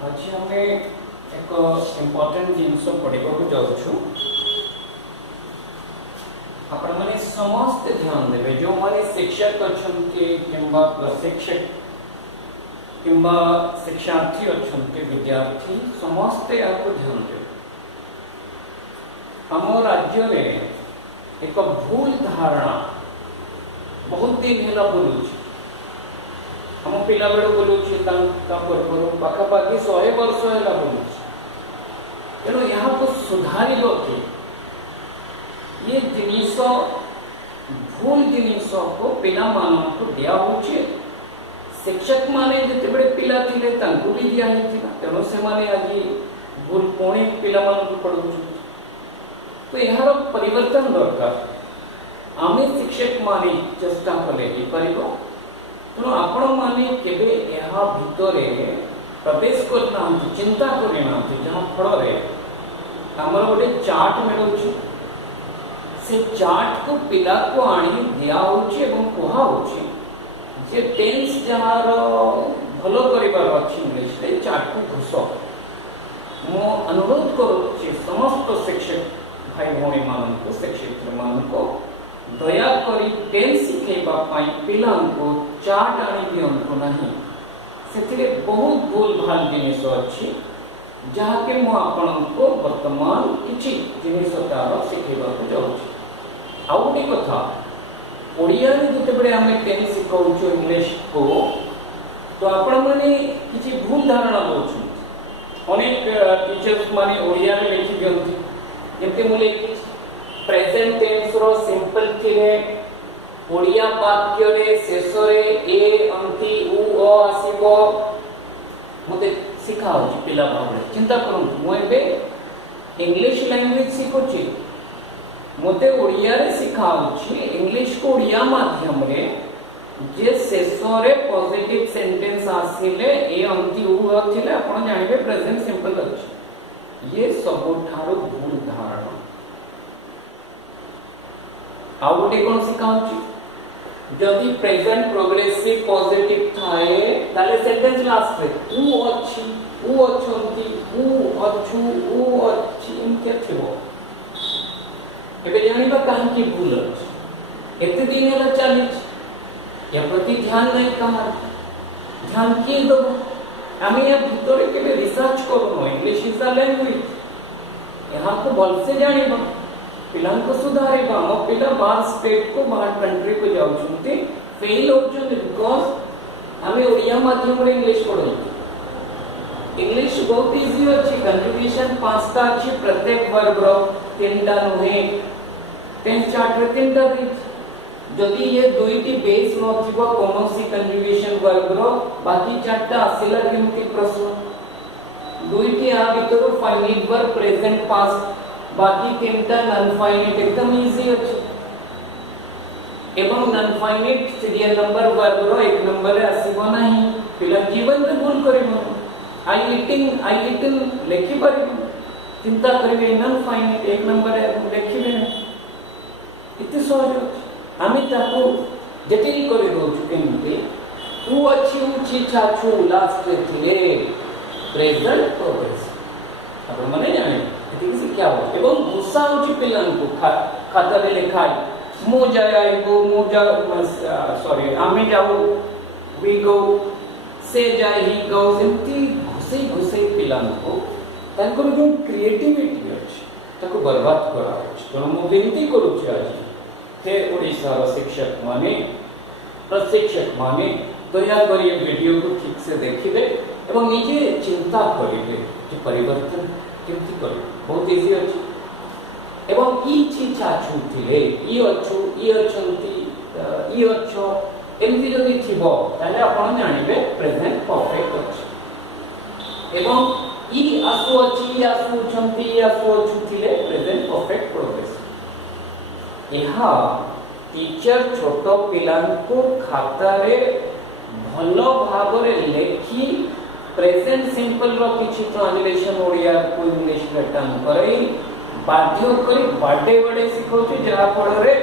आज आम एक इम्पोर्टेंट जिनस पढ़ा जाऊँ आपण मैंने समस्त ध्यान देवे जो माने शिक्षक अच्छा किंबा प्रशिक्षक किंबा शिक्षार्थी अच्छा विद्यार्थी समस्ते आपको ध्यान देवे। आम राज्य में एक भूल धारणा बहुत दिन है बोलूँ आम पिला बेड़ बोलूँ पूर्व पाखापाखि 100 वर्ष है बोलूँ तेणु यहाँ को सुधार कि ये जिनिस भूल जिनिस को पिला मानन को दिया होचे शिक्षक माने जिते पिला थिले तांको भी दिया हिथिला तेणु से माने आज भूल पुणी पिला मान को पढ़ु तो यार परिवर्तन दरकार आमे शिक्षक माने चेष्टा कले ही परिबो तेणु आपण माने केबे यहाँ भितरे प्रवेश करना चिंता करना जहाँ फल आमर गोटे चार्ट मिलूँ से चार्ट को पिला को आनी दिया होची एवं कहा होची जे टेंस जहार भलो करिवार अछि इंग्लिश रे चार्ट को घुस मो अनुरोध करूची समस्त शिक्षक भाई भौणी मान को शिक्षक मान को दया करी टेंस सिखेबा पाई पिला को चार्ट आनी दियंतु नहीं सेथिरे बहुत भूल भाल जिनिस अछि जहाँ के मो आपण को वर्तमान किछि जिनिस तार सिखेबा को जाउछि। आउ गोटे कथा ओडिया जिते आम टेंस शिखाऊँ इंग्लिश को तो आपण मैंने किसी भूल धारणा दौरान अनेक टीचर्स माने ओडिया में लिखि दियंती जमते मुले प्रेजेंट टेंस रो सिंपल थिले ओडिया वाक्य रे शेष रे ए अंति उ अ आसीबो मते सिखाऊ पिला भाबरे चिंता करंतु मो एबे इंग्लिश लैंग्वेज सिखोची मते ओडिया रे सिखाऊची इंग्लिश को ओडिया माध्यम रे जे शेष रे पॉजिटिव सेंटेंस आसीले ए अंति उ थिले आपण जानिबे प्रेजेंट सिंपल अछि ये सबठारो भूल धारणा। आउ गोटे कोन सिखाऊची जदि प्रेजेंट प्रोग्रेसिव पॉजिटिव थाए ताले सेंटेंस लास्ट रे उ अछि उ अछंती उ अछु उ अछि इनके थिबो एबे जानिबा कहां की भूल अछि एते दिन हेला चली या प्रति ध्यान नहीं कहा ध्यान किए दो आमे या भितरे के रिसर्च करनो इंग्लिश इज अ लैंग्वेज यहां को भल से जानिबा पिलान को सुधारिबा मो पिला बाहर स्टेट को बाहर कंट्री को जाउछंती फेल होछन बिकॉज़ आमे ओडिया माध्यम रे इंग्लिश पढो इंग्लिश बहुत इजी अछि कंजुगेशन पांचटा अछि प्रत्येक वर्ब रो तीनटा नहे टेंस चार्ट रे तीनटा दी जदि ये दुईटी बेस न थिबो कोनोसी कंजुगेशन वर्ब रो बाकी चारटा आसिला केमति प्रश्न दुईटी आ भितर फाइनाइट वर्ब प्रेजेंट पास्ट बाकी तीनटा नॉन फाइनाइट एकदम इजी अछि एवं non finite serial number verb रो एक नंबर रे आसीबो नाही पिला जीवन रे भूल करिबो आई ईटिंग लेखि परिबो चिंता करिबे नॉन फाइनाइट एक नंबर रे लेखिबे इति सहज आमी ताको जटिल करि दोछु केमति उ अछि उ छि छाछु लास्ट रे थिले प्रेजेंट प्रोग्रेस अब मने जाने इति से क्या हो एवं गुस्सा होछि पिलन को खाता रे लिखाई मु जाय गो मु जा सॉरी आमी जाऊ वी गो से जाय ही गो एमती घुसे पिलन को तांकर जो क्रिएटिविटी अछि ताको बर्बाद करा अछि तो मु विनती करू छी आज थे ओडिशा रो शिक्षक माने प्रशिक्षक माने दया करी वीडियो को ठीक से देखिबे एवं निजे चिंता करिबे कि परिवर्तन केमति करिबे बहुत इजी अछि एवं ई चिचा छुथिले ई अछु ई अछंती ई अछो एमति जदि थिबो ताले आपण जानिबे प्रेजेंट परफेक्ट अछि एवं ई आसु अछि आसु छंती आसु छुथिले प्रेजेंट परफेक्ट प्रोग्रेस यहाँ टीचर छोटो पिलान को खाता रे भलो भाव रे लेखी प्रेजेंट सिंपल रो किछि ट्रांसलेशन ओडिया को इंग्लिश रे टर्न करे बाध्य करी बड़े सिखौछि जहा फल रे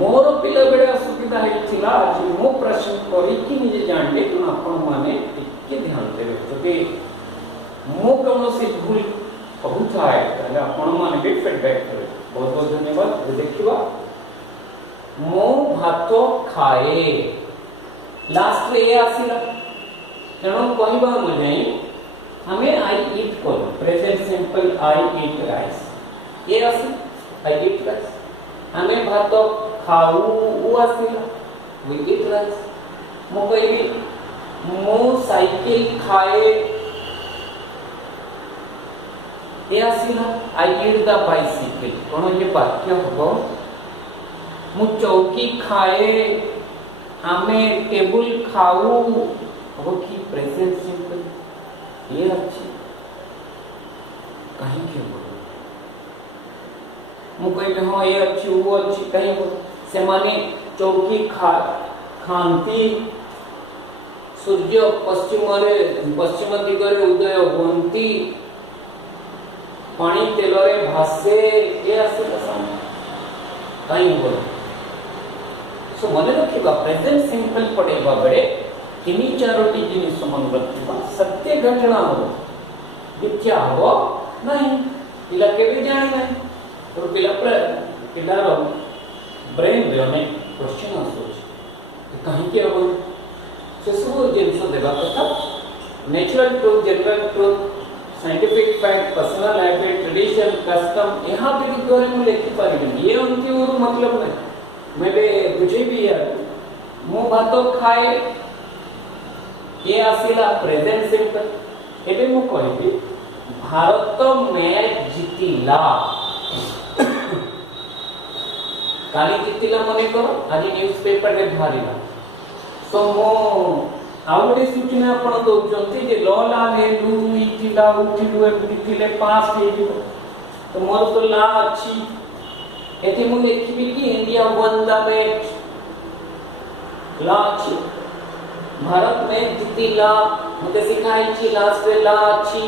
मोर पिला बेड़े असुविधा हेतिला आज मो प्रश्न करी कि निजे जानले कि आपण माने टिके ध्यान देबे। जदि मु कौन सी भूल कहूए ताले आपण माने भी फीडबैक करे। बहुत बहुत धन्यवाद। देखिबा मो भात खाए लास्ट रे आसीला तेणु कहवा मुझे हमें आई ईट कर present simple I eat rice ये आसी आई ईट राइस। हमें भात खाऊ वो आसीला वी ईट राइस। मो कहबी मो साइकिल खाए ये आसीला आई ईट द बाइसिकल। कौन ये वाक्य हबो मु चौकी खाए हमें टेबल खाऊ वो की प्रेजेंट सिंपल ये अच्छी कहीं क्यों बोलो मु कहबे हां ये अच्छी वो अच्छी कहीं से माने चौकी खांती सूर्य पश्चिम दिगरे उदय होंती पानी तेलरे भासे ये आसीला सामने कहीं बोलो। सो मन रखा प्रेजेंट सिंपल पढ़ेगा बेले तीन चारोटी जिनिस मन रखा सत्य घटना हो मिथ्या हो नहीं पिला के जाने नहीं तो पिलार ब्रेन रे अनेक क्वेश्चन आसुच कहीं के हम से सब जिनस देवा कथा natural truth general truth scientific fact personal habit tradition custom यहाँ विरुद्ध में लिखी पारे ये उनकी और मतलब नहीं मेरे बुझे भी यार मु भात खाए ये आसीला प्रेजेंट सिंपल। एबे मु कहबी भारत मैच जीतिला काली जीतिला मने करो आज न्यूज़पेपर रे बाहरिला सो मो आउटे सूचना आपण दोचंती जे लला नेलु इतिला उठिलु एमति थिले पास हे जिवो तो मोर तो ला अछि एथे मु देखिबी कि इंडिया वन द मैच ला अछि भारत में जीतिला मते सिखाई छी लास्ट रे ला अछि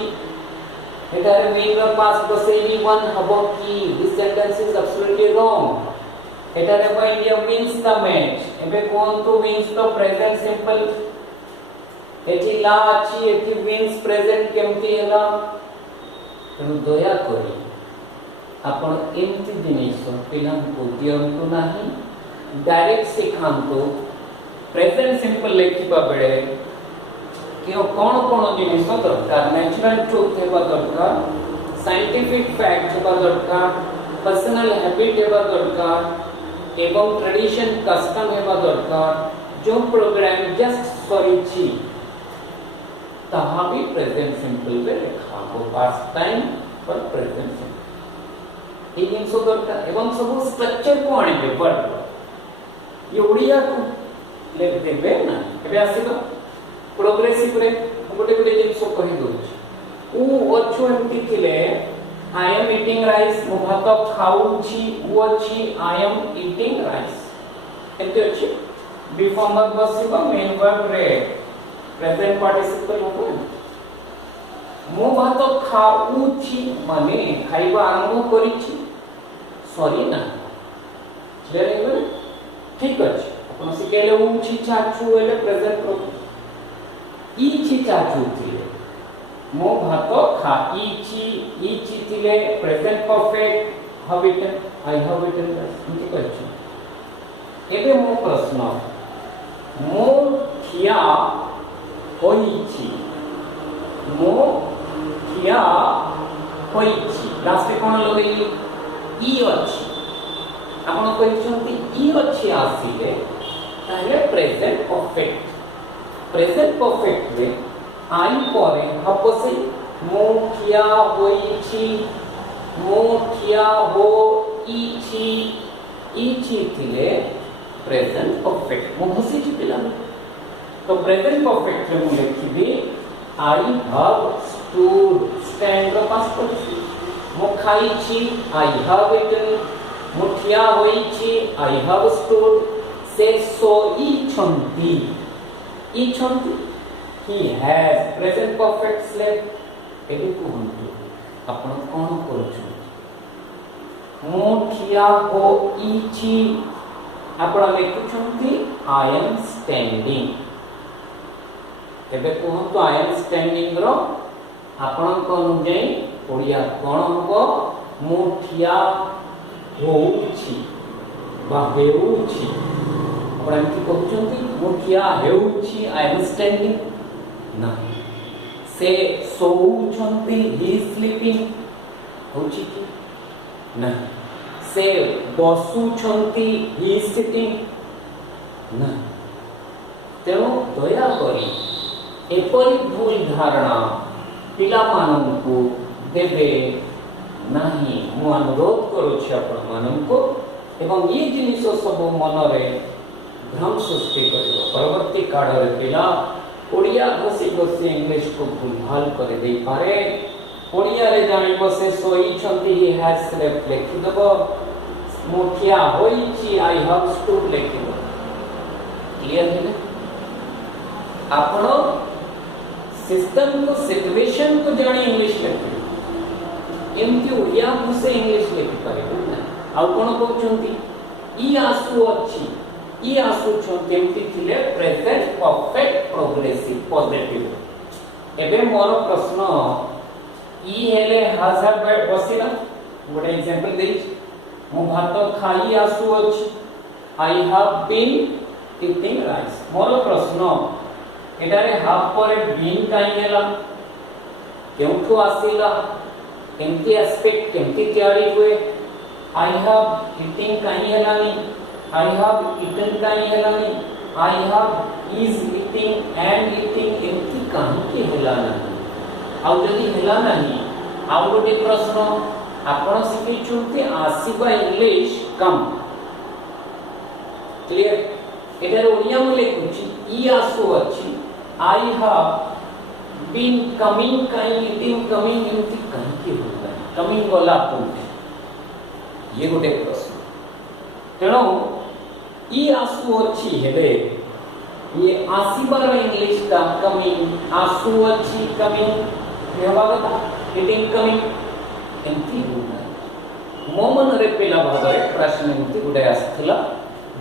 एटारे मेन पास बसेनी वन हबो की this sentence is absolutely wrong. एटारे को इंडिया विन्स द मैच एबे कोन तो विन्स द प्रेजेंट सिंपल एठी ला अछि एठी विन्स प्रेजेंट केमती हला तेनु दया करी आपण एमती जिनिस पिला को दियंतु नाही डायरेक्ट सिखांतु प्रेजेंट सिंपल लिखिबा बेले कि कौन कौन जिनिस दरकार नेचुरल ट्रूथ हेबा दरकार साइंटिफिक फैक्ट हेबा दरकार पर्सनल हैबिट हेबा दरकार एवं ट्रेडिशन कस्टम हेबा दरकार जो प्रोग्राम जस्ट सरीची ताहा भी प्रेजेंट सिंपल में लिखा हो पास्ट टाइम पर प्रेजेंट सिंपल ये जिनसो दरकार एवं सब स्ट्रक्चर को आने वर्ड ये ओडिया को लेख देबे ना एबे आसीबा प्रोग्रेसिव रे गोटे गोटे जिनसो कहि दउ उ अछु एमती थिले आई एम ईटिंग राइस मु भात खाऊ छी उ अछि आई एम ईटिंग राइस एते अछि बी फॉर्म बसिबा मेन वर्ब रे प्रेजेंट पार्टिसिपल हो मु भात खाऊ छी माने खाइबा आरंभ करी छी सॉरी ना क्लियर है ठीक अछि अपन सिकेले उ छी चाचू एले प्रेजेंट pro ई छी चाचू थिले मो भात खाई छी थिले present perfect have eaten I have eaten इनके कहछि एबे मो प्रश्न मो खिया होई छी मो खिया होई छी लास्ट कोन लगई ई अछि आपण कहछंती ई अछि आसीले ताहे प्रेजेंट परफेक्ट में आई परे हपसे मो खिया होई छी मो खिया हो ई छी थिले प्रेजेंट परफेक्ट मो हसी छी पिला तो प्रेजेंट परफेक्ट में लिखिबी आई हैव स्टूड स्टैंड रो पास पर्टिसिपल मो खाई छी आई हैव इटन मो खिया होई छी आई हैव स्टूड से सोई छंती ई छंती he has present perfect slave एबे कहंतु आपण कोन करू मो खिया हो ई छी आपण लिखुछंती I am standing एबे कहंतु आई एम स्टैंडिंग रो आपण को अनुଯାयी ओडिया कोन हबो मु ठिया होउछि बा हेउछि आपण एमति कहउछंती मु ठिया हेउछि आई एम स्टैंडिंग ना से सोउछंती ही स्लीपिंग होछि कि ना से बसुछंती ही सिटिंग ना तेणु दया करी एपरी भूल धारणा पिला माननकु देबे नाही मु अनुरोध करूछि आपण माननकु एवं ये जिनिस सब मनरे भ्रम सृष्टि करिवो परवर्ती काल रे पिला ओडिया घसी घसी इंग्लिश को भूलभाल कर दे पारे ओडिया रे जानिबो से सोई छंती ही हैज स्लेप्ट लिखि दबो मुखिया होईची आई हैव स्टूड लिखि दबो क्लियर है ना आपण सिस्टम को सिचुएशन को जानी इंग्लिश लिखि एमती ओडिया से इंग्लिश लिखि पारे ना आ कोन कहउचंती ई आसु अछि ई आसु छंती एमती थिले प्रेजेंट परफेक्ट प्रोग्रेसिव पॉजिटिव एबे मोर प्रश्न ई हेले हैज हैव बसिला गोटे एग्जांपल देई मु भात खाई आसु अछि I have been eating rice मोर प्रश्न एटारे हाफ पर बीन काई हेला केउठो आसीला एमती एस्पेक्ट केमती तयारी हुए आई हैव ईटिंग काई हेलानी आई हैव ईटन काई हेलानी I have is eating and eating एमती काई के हेला नाही आ जदी हेला नाही आ गोटे प्रश्न आपण सिखै छुंती आसीबा इंग्लिश कम क्लियर एटारे ओडिया मु लेखुची ई आसु अछि आई हैव बीन कमिंग काई ईटिंग कमिंग एमती काई के होला कमिंग वाला कोठे ये गोटे प्रश्न तेणु ई आसु अछि हेले ये आसीबार इंग्लिश का कमिंग आसु अछि कमिंग हेबा कथा ईटिंग कमिंग एमती होला मो मन रे पेला भागरे प्रश्न एमती गुडे आस्थिला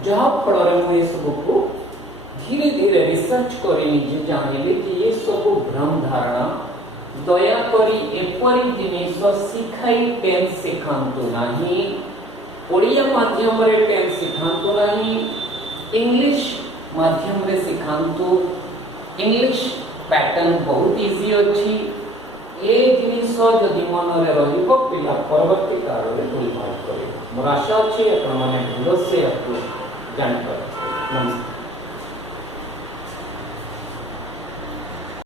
जहा फल रे मु ए सब को धीरे धीरे रिसर्च करी जे जानिले कि ये सब भ्रम धारणा दया करी एपरी जिनिस सिखाई टेंस सिखांतु नाही ओडिया माध्यम रे टेंस सिखांतु नाही इंग्लिश माध्यम रे सिखांतु इंग्लिश पैटर्न बहुत इजी अछि ए जिनिस जदि मन रे रहिबो पिला परवर्ती काल रे भूल भाल करे मोर आशा अछि आपण माने भलो से आपको जान पर नमस्कार।